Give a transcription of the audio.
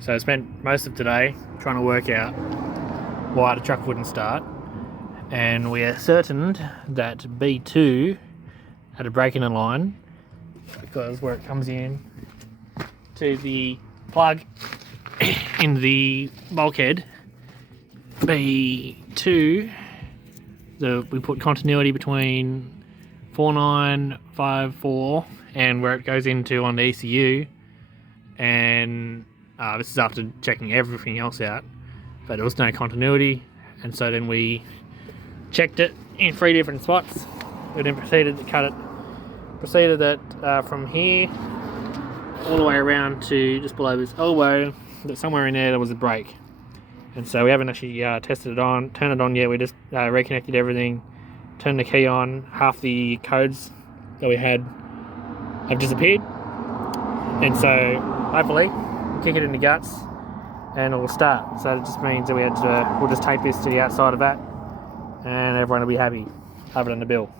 So I spent most of today trying to work out why the truck wouldn't start, and we ascertained that B2 had a break in the line because where it comes in to the plug in the bulkhead, B2, we put continuity between 4954 and where it goes into on the ECU, and this is after checking everything else out, but there was no continuity, and so then we checked it in 3 different spots. We then proceeded to cut it, from here all the way around to just below this elbow, that somewhere in there was a break. And so we haven't actually turned it on yet. We just reconnected everything, turned the key on. Half the codes that we had have disappeared, and so hopefully we'll kick it in the guts and it will start. So it just means that we'll just tape this to the outside of that and everyone will be happy, other than the bill.